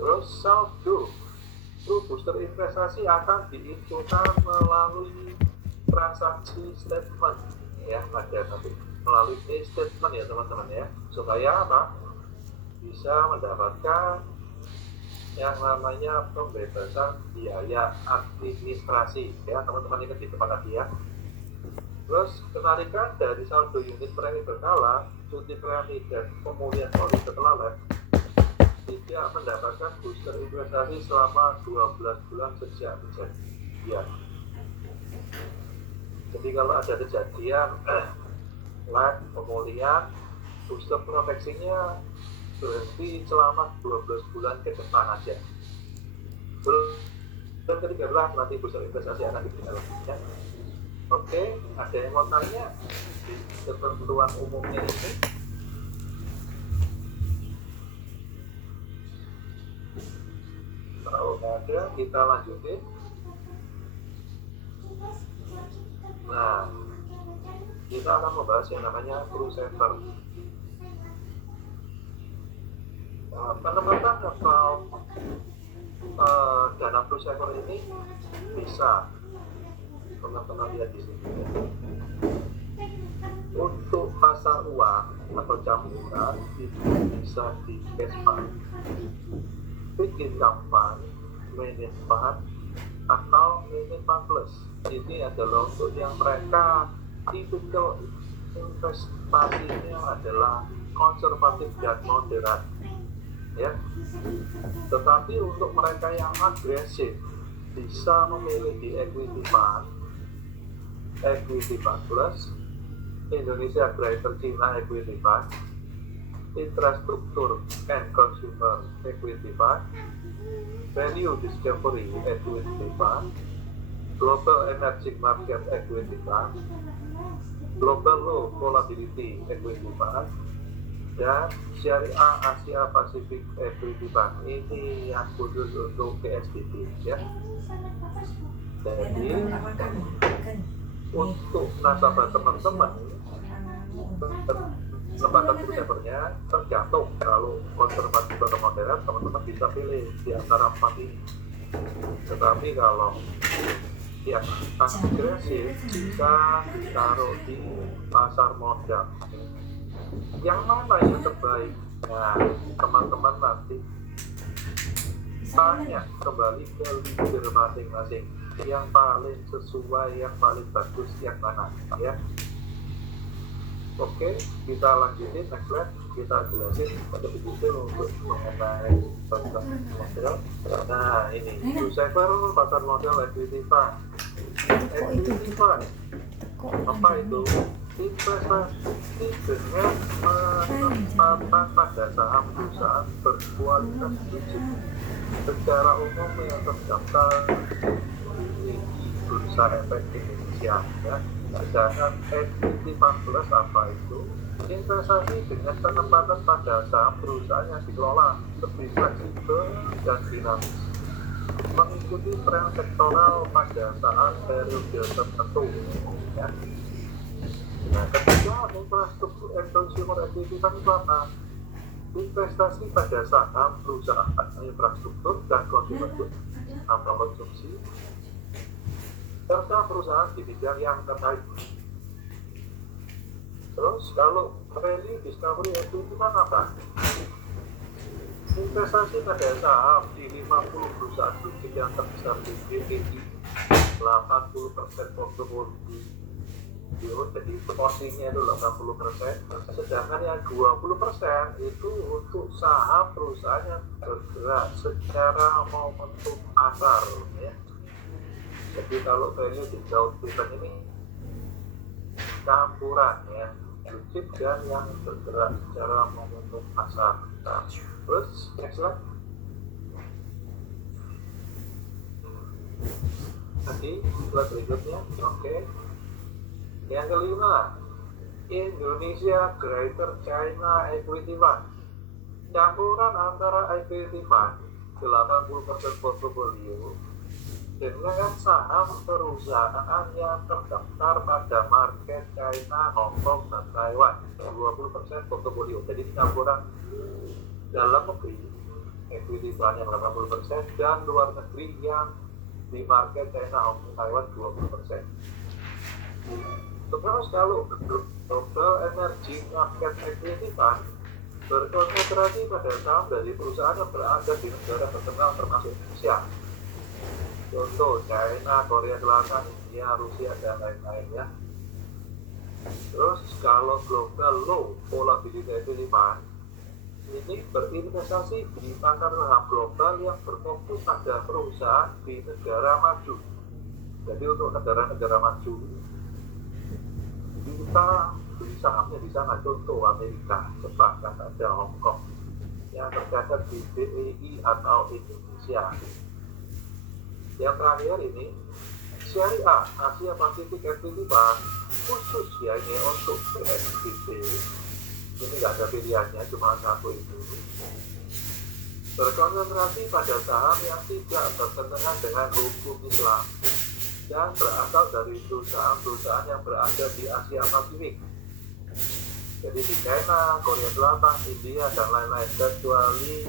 Terus saldo pro booster investasi akan dihitungkan melalui transaksi statement ya, ada nanti melalui statement ya teman-teman ya, supaya apa, bisa mendapatkan yang namanya pembebasan biaya administrasi ya teman-teman, ingat di tempat tadi ya. Terus penarikan dari saldo unit premi berkala, cuti premi dan pemulihan polis setelah lab tidak mendapatkan booster investasi selama 12 bulan sejak kejadian. Jadi kalau ada kejadian lab pemulihan, booster proteksinya berhenti selama 12 bulan ke depan aja. Dan ketiga nanti booster investasi akan diberikan lagi ya. Oke, ada yang mau tanya di ketentuan umumnya ini? Kalau nggak ada, kita lanjutin. Nah, kita akan membahas yang namanya crossover. Penempatan atau dana plus ekor ini bisa teman-teman lihat di sini. Untuk pasar uang atau campuran itu bisa di cash fund, bikin kampanye, manage fund, atau manage fund plus. Ini adalah untuk yang mereka tipikal investasinya adalah konservatif dan moderat, ya. Tetapi untuk mereka yang agresif bisa memilih di equity fund plus, Indonesia Greater China Equity Fund, Infrastructure and Consumer Equity Fund, Value Discovery Equity Fund, Global Emerging Market Equity Fund, Global Low Volatility Equity Fund, dan Syariah Asia Pacific Equity Fund. Ini yang khusus untuk PSBB, ya. Jadi untuk nasabah teman-teman, lembaga kursiapernya tergantung. Kalau konservatif atau moderat, teman-teman bisa pilih di antara 4 ini. Tetapi kalau yang agresif bisa ditaruh di pasar modal. Yang mana yang terbaik? Nah, teman-teman nanti tanya kembali ke leader masing-masing. Yang paling sesuai, yang paling bagus yang mana, ya. Oke, kita lanjutin next slide. Kita jelasin lebih detail untuk mengenai pasar modal. Nah, ini Saver pasar modal equity fund. Equity fund apa itu? Investasi dengan penempatan pada saham perusahaan berkualitas tinggi secara umum yang terdaftar di Bursa Efek Indonesia, ya. Sedangkan equity fund plus apa itu? Investasi dengan penempatan pada saham perusahaan yang dikelola lebih fleksibel dan dinamis, mengikuti tren sektoral pada saat periode tertentu, ya. Nah, ketika infrastruktur and consumer equity fund itu apa? Investasi pada saham perusahaan infrastruktur dan consumer goods atau konsumsi, serta perusahaan di bidang yang terkait. Terus kalau value discovery equity fund apa? Investasi pada saham di 50 perusahaan blue-chip yang terbesar di BPI, 80% portofolio, jadi porsinya itu 80%, sedangkan yang 20% itu untuk saham perusahaan yang bergerak secara momentum pasar, ya. Jadi kalau value discovery ini campuran, ya, blue-chip dan yang bergerak secara momentum pasar. Nah, terus next slide. Tadi slide berikutnya, oke. Yang kelima, Indonesia Greater China Equity Fund. Campuran antara equity fund 80% portofolio dengan saham perusahaan yang terdaftar pada market China, Hong Kong, dan Taiwan, 20% portofolio. Jadi campuran dalam negeri equity fund yang 80% dan luar negeri yang di market China, Hong Kong, Taiwan 20%. Terus kalau Global Emerging Market Equity Fund berkonsentrasi pada saham dari perusahaan yang berada di negara terkenal termasuk Indonesia. Contoh China, Korea Selatan, India, Rusia, dan lain-lain, ya. Terus kalau Global Low Volatility Equity Fund ini berinvestasi di pasar saham global yang berfokus pada perusahaan di negara maju. Jadi untuk negara-negara maju kita beli sahamnya di sana, contoh Amerika, Jepang, Kanada, Hong Kong yang tercatat di BEI atau Indonesia. Yang terakhir ini Syariah Asia Pacific Equity Fund, khusus ya ini untuk PSBB. Ini nggak ada pilihannya, cuma satu itu. Berkonsentrasi pada saham yang tidak bertentangan dengan hukum Islam dan berasal dari perusahaan-perusahaan yang berada di Asia Pasifik. Jadi di China, Korea Selatan, India, dan lain-lain, kecuali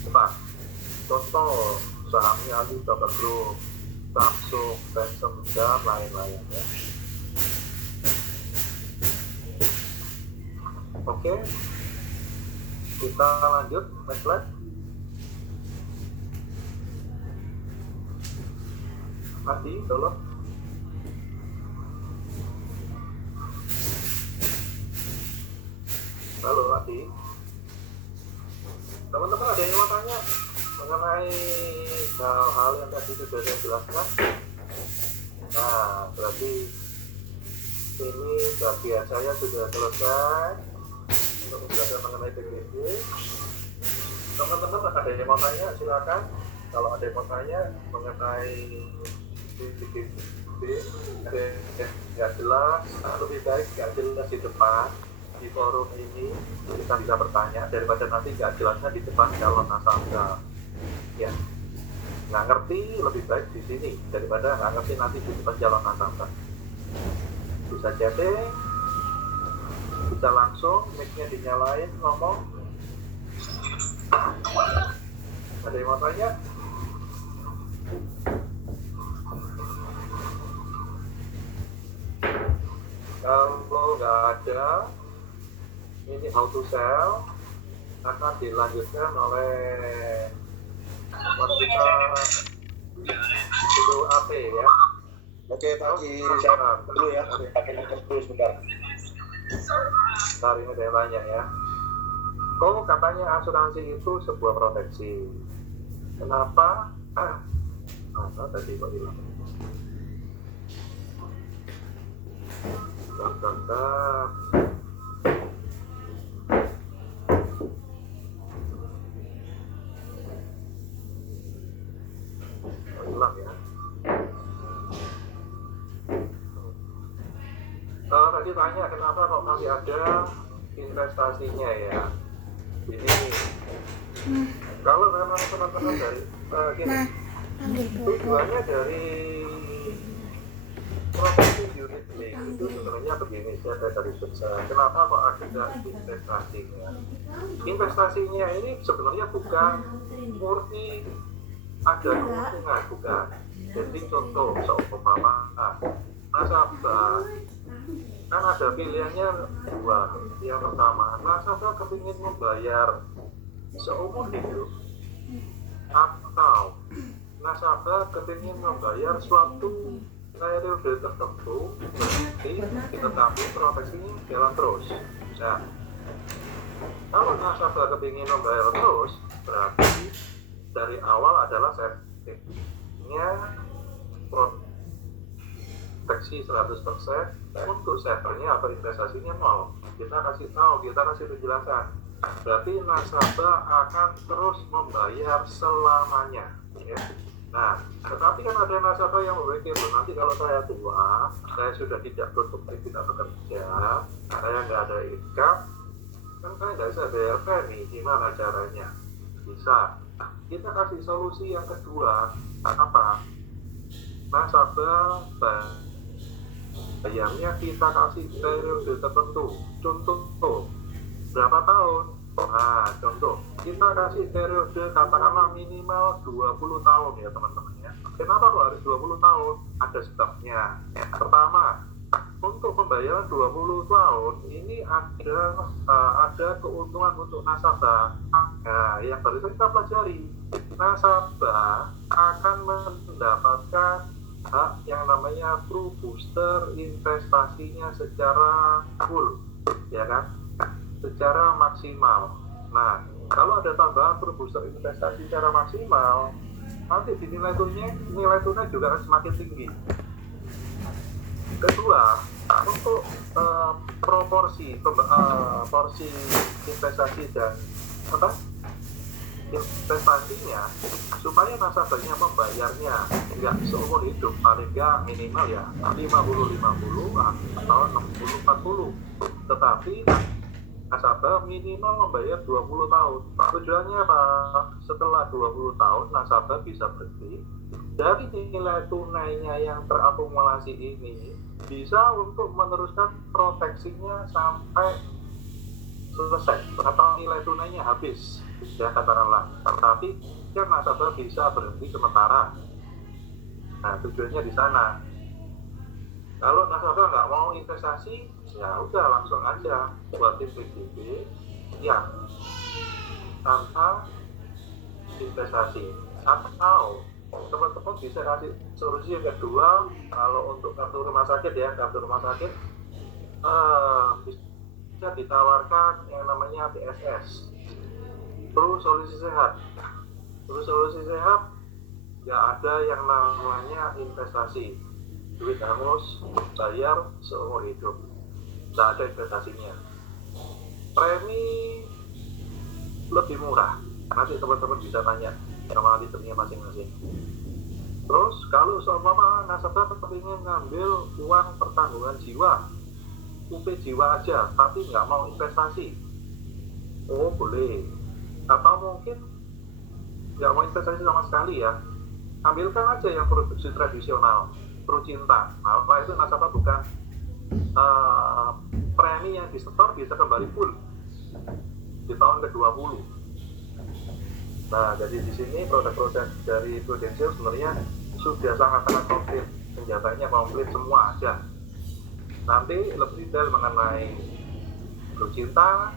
Jepang. contoh sahamnya Alibaba Group, Samsung, Tencent, dan lain-lainnya. Oke, kita lanjut, next slide. Adi, tolong. Halo Adi. Teman-teman ada yang mau tanya mengenai hal-hal yang tadi sudah saya jelaskan? Nah, berarti ini bagian saya sudah selesai untuk menjelaskan mengenai PBB. Teman-teman ada yang mau tanya, silakan. Kalau ada yang mau tanya mengenai PBB ada yang nggak jelas, lebih baik nggak jelas di depan di forum ini, kita bisa bertanya daripada nanti nggak jelasnya di depan calon nasabah. Ya, nggak ngerti lebih baik di sini daripada nggak ngerti nanti di depan calon nasabah. Bisa chatting, bisa langsung mic-nya dinyalain ngomong. Ada yang mau tanya? Kalau nggak ada, ini how to sell akan dilanjutkan oleh Warsita Guru AP ya. Oke Pak Haji, saya dulu ya, pakai nomor dulu sebentar. Bentar, ini saya tanya ya. Kok katanya asuransi itu sebuah proteksi. Kenapa? Tadi kok hilang. Bentar. Hilang ya. Tadi tanya kenapa kok masih ada investasinya ya. Jadi kalau memang teman-teman dari gini, tujuannya dari property unit link itu sebenarnya begini, saya tadi sukses. Kenapa kok ada investasinya? Investasinya ini sebenarnya bukan murni ada keuntungan, bukan. Jadi contoh seumpama nasabah kan ada pilihannya dua. Yang pertama, nasabah kepingin membayar seumur hidup, atau nasabah kepingin membayar suatu periode tertentu, berarti tetapi proteksinya jalan terus. Nah, kalau nasabah kepingin membayar terus, berarti dari awal adalah settingnya proteksi 100%, untuk servernya atau investasinya 0. Kita kasih tahu, kita kasih penjelasan. Berarti nasabah akan terus membayar selamanya. Ya. Nah, tetapi kan ada nasabah yang berpikir, nanti kalau saya tua, saya sudah tidak produktif, tidak bekerja, saya nggak ada income, kan saya nggak bisa bayar premi, gimana caranya? Bisa. Kita kasih solusi yang kedua, apa? Nasabah bayarnya kita kasih periode tertentu. Contoh, berapa tahun? Nah, contoh, kita kasih periode katakanlah minimal 20 tahun ya teman-teman ya. Kenapa kok harus 20 tahun? Ada sebabnya. Pertama, untuk pembayaran 20 tahun ini ada keuntungan untuk nasabah. Nah, yang baru kita pelajari, nasabah akan mendapatkan hak yang namanya Pro Booster investasinya secara full, ya kan? Secara maksimal. Nah, kalau ada tambahan Pro Booster investasi secara maksimal, nanti di nilai tunai juga akan semakin tinggi. Kedua, untuk porsi investasi dan investasinya, supaya nasabahnya membayarnya nggak seumur hidup, paling nggak minimal ya 50-50 atau 60-40, tetapi nasabah minimal membayar 20 tahun. Tujuannya apa? Setelah 20 tahun nasabah bisa berhenti, dari nilai tunainya yang terakumulasi ini bisa untuk meneruskan proteksinya sampai selesai atau nilai tunainya habis ya katakanlah, tapi kan nasabah bisa berhenti sementara. Nah tujuannya di sana. Kalau nasabah nggak mau investasi, ya udah langsung aja buatin PDB ya tanpa investasi. Atau teman-teman bisa kasih solusi yang kedua, kalau untuk kartu rumah sakit ya, kartu rumah sakit bisa ditawarkan yang namanya PSS, terus solusi sehat. Terus solusi sehat ya ada yang namanya investasi, duit hangus bayar seumur hidup, nggak ada investasinya. Premi lebih murah, nanti teman-teman bisa tanya sama liternya masing-masing. Terus kalau seumpama nasabah ingin ngambil uang pertanggungan jiwa, UP jiwa aja tapi nggak mau investasi, oh boleh. Atau mungkin nggak mau investasi sama sekali ya, ambilkan aja yang produksi tradisional, Procinta. Nah itu nasabah bukan premi yang disetor bisa kembali full di tahun ke-20. Nah, jadi di sini produk-produk dari Prudential sebenarnya sudah sangat-sangat komplit, senjatanya komplit semua ada. Nanti lebih detail mengenai Procinta,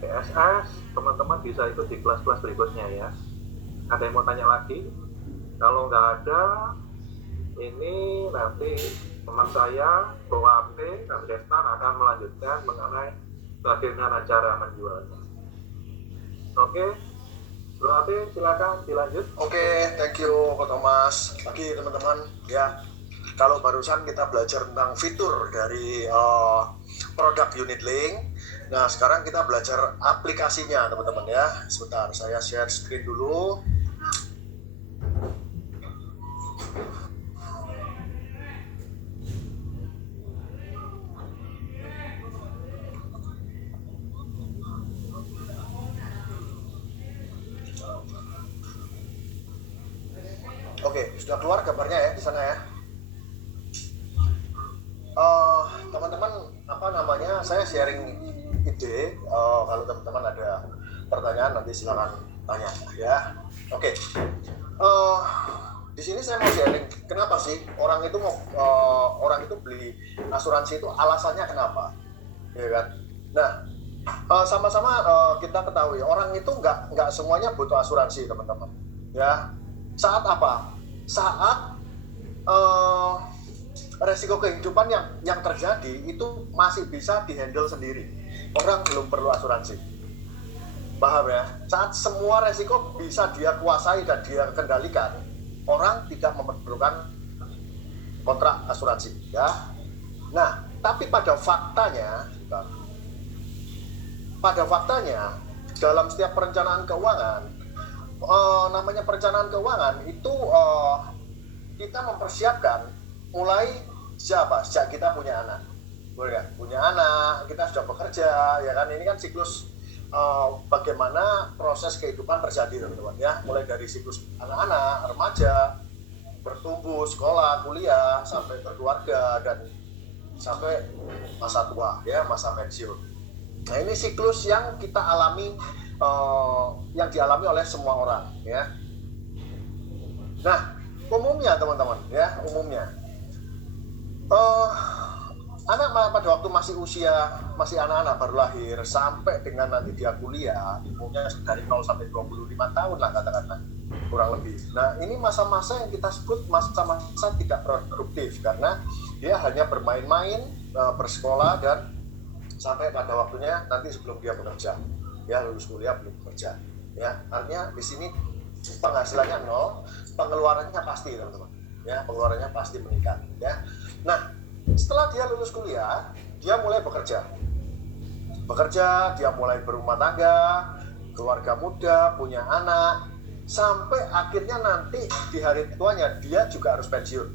PSS, teman-teman bisa ikut di kelas-kelas berikutnya ya. Ada yang mau tanya lagi? Kalau nggak ada, ini nanti teman saya, Boate, Kandrestan akan melanjutkan mengenai bagaimana cara menjualnya. Oke, berarti silakan dilanjut. Oke, thank you Pak Thomas. Lagi teman-teman ya, kalau barusan kita belajar tentang fitur dari produk unit link. Nah sekarang kita belajar aplikasinya teman-teman ya. Sebentar, saya share screen dulu. Oke, sudah keluar gambarnya ya di sana ya. Teman-teman, apa namanya? Saya sharing ide. Kalau teman-teman ada pertanyaan nanti silakan tanya ya. Oke. Di sini saya mau sharing kenapa sih orang itu beli asuransi itu alasannya kenapa, ya kan? Nah, sama-sama kita ketahui orang itu nggak semuanya butuh asuransi teman-teman ya. Saat apa? Saat resiko kehidupan yang terjadi itu masih bisa dihandle sendiri, orang belum perlu asuransi, paham ya? Saat semua resiko bisa dia kuasai dan dia kendalikan, orang tidak memerlukan kontrak asuransi ya. Nah tapi pada faktanya dalam setiap perencanaan keuangan, namanya perencanaan keuangan itu kita mempersiapkan mulai sejak kita punya anak, boleh kan? Punya anak, kita sudah bekerja, ya kan? Ini kan siklus bagaimana proses kehidupan terjadi teman-teman ya, mulai dari siklus anak-anak, remaja, bertumbuh, sekolah, kuliah, sampai berkeluarga dan sampai masa tua ya, masa pensiun. Nah ini siklus yang kita alami, yang dialami oleh semua orang ya. Nah umumnya teman-teman ya, anak pada waktu masih anak-anak baru lahir sampai dengan nanti dia kuliah, umumnya dari 0 sampai 25 tahun lah katakanlah kurang lebih. Nah ini masa-masa yang kita sebut masa-masa tidak produktif karena dia hanya bermain-main, bersekolah dan sampai pada waktunya nanti sebelum dia bekerja ya, lulus kuliah belum bekerja ya. Artinya di sini penghasilannya 0, pengeluarannya pasti teman-teman ya, pengeluarannya pasti meningkat ya. Nah setelah dia lulus kuliah, dia mulai bekerja, dia mulai berumah tangga, keluarga muda, punya anak, sampai akhirnya nanti di hari tuanya dia juga harus pensiun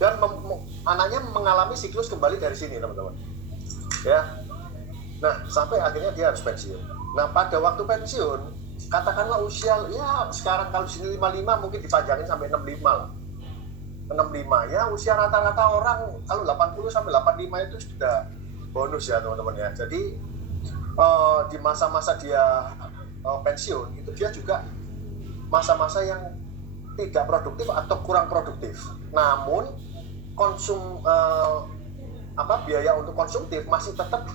dan anaknya mengalami siklus kembali dari sini teman-teman ya. Nah sampai akhirnya dia harus pensiun. Nah pada waktu pensiun, katakanlah usia ya sekarang kalau sini 55 mungkin dipanjangin sampai 65 lah. 65 ya, usia rata-rata orang kalau 80 sampai 85 itu sudah bonus ya teman-teman ya. Jadi di masa-masa dia pensiun itu dia juga masa-masa yang tidak produktif atau kurang produktif. Namun biaya untuk konsumtif masih tetap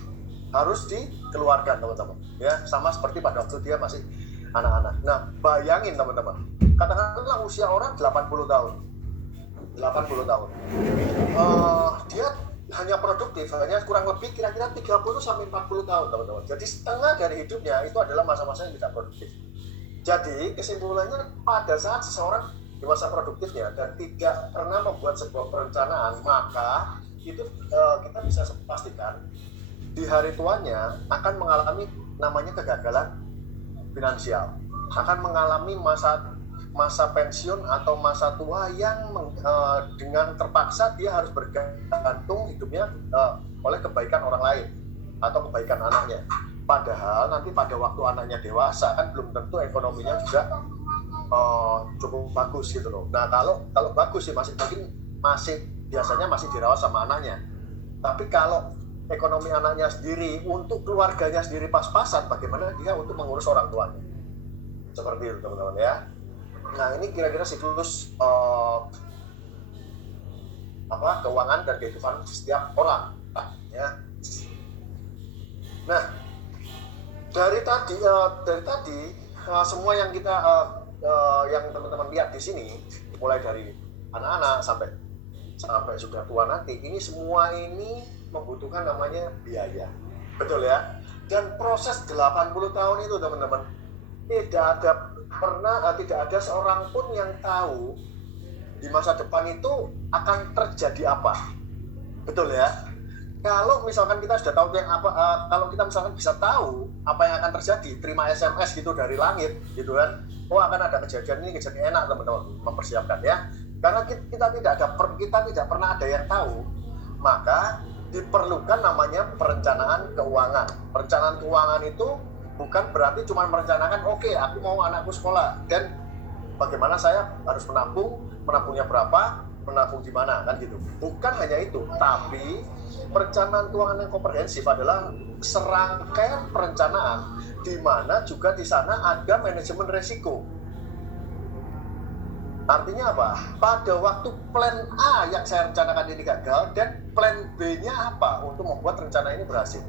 harus dikeluarkan teman-teman. Ya, sama seperti pada waktu dia masih anak-anak. Nah, bayangin teman-teman. Katakanlah usia orang 80 tahun. 80 tahun. Dia hanya produktif, hanya kurang lebih kira-kira 30 sampai 40 tahun teman-teman. Jadi setengah dari hidupnya itu adalah masa-masa yang tidak produktif. Jadi kesimpulannya pada saat seseorang di masa produktifnya dan tidak pernah membuat sebuah perencanaan, maka itu kita bisa pastikan di hari tuanya akan mengalami namanya kegagalan finansial, akan mengalami masa pensiun atau masa tua yang dengan terpaksa dia harus bergantung hidupnya oleh kebaikan orang lain atau kebaikan anaknya. Padahal nanti pada waktu anaknya dewasa kan belum tentu ekonominya juga cukup bagus gitu loh. Nah kalau bagus sih biasanya masih dirawat sama anaknya. Tapi kalau ekonomi anaknya sendiri untuk keluarganya sendiri pas-pasan, bagaimana dia untuk mengurus orang tuanya? Seperti itu teman-teman ya. Nah ini kira-kira siklus keuangan dan kehidupan setiap orang ya. Nah dari tadi semua yang kita yang teman-teman lihat di sini, mulai dari anak-anak sampai sudah tua nanti, ini semua ini membutuhkan namanya biaya, betul ya. Dan proses 80 tahun itu teman-teman, tidak ada seorang pun yang tahu di masa depan itu akan terjadi apa, betul ya. Kalau misalkan kita sudah tahu kalau kita misalkan bisa tahu apa yang akan terjadi, terima SMS gitu dari langit gitu kan, akan ada kejadian enak teman-teman, mempersiapkan ya. Karena kita tidak pernah ada yang tahu, maka diperlukan namanya perencanaan keuangan. Perencanaan keuangan itu bukan berarti cuma merencanakan aku mau anakku sekolah dan bagaimana saya harus menabungnya berapa, menabung di mana kan gitu. Bukan hanya itu, tapi perencanaan keuangan yang komprehensif adalah serangkaian perencanaan di mana juga di sana ada manajemen resiko. Artinya apa? Pada waktu plan A yang saya rencanakan ini gagal, dan plan B-nya apa untuk membuat rencana ini berhasil.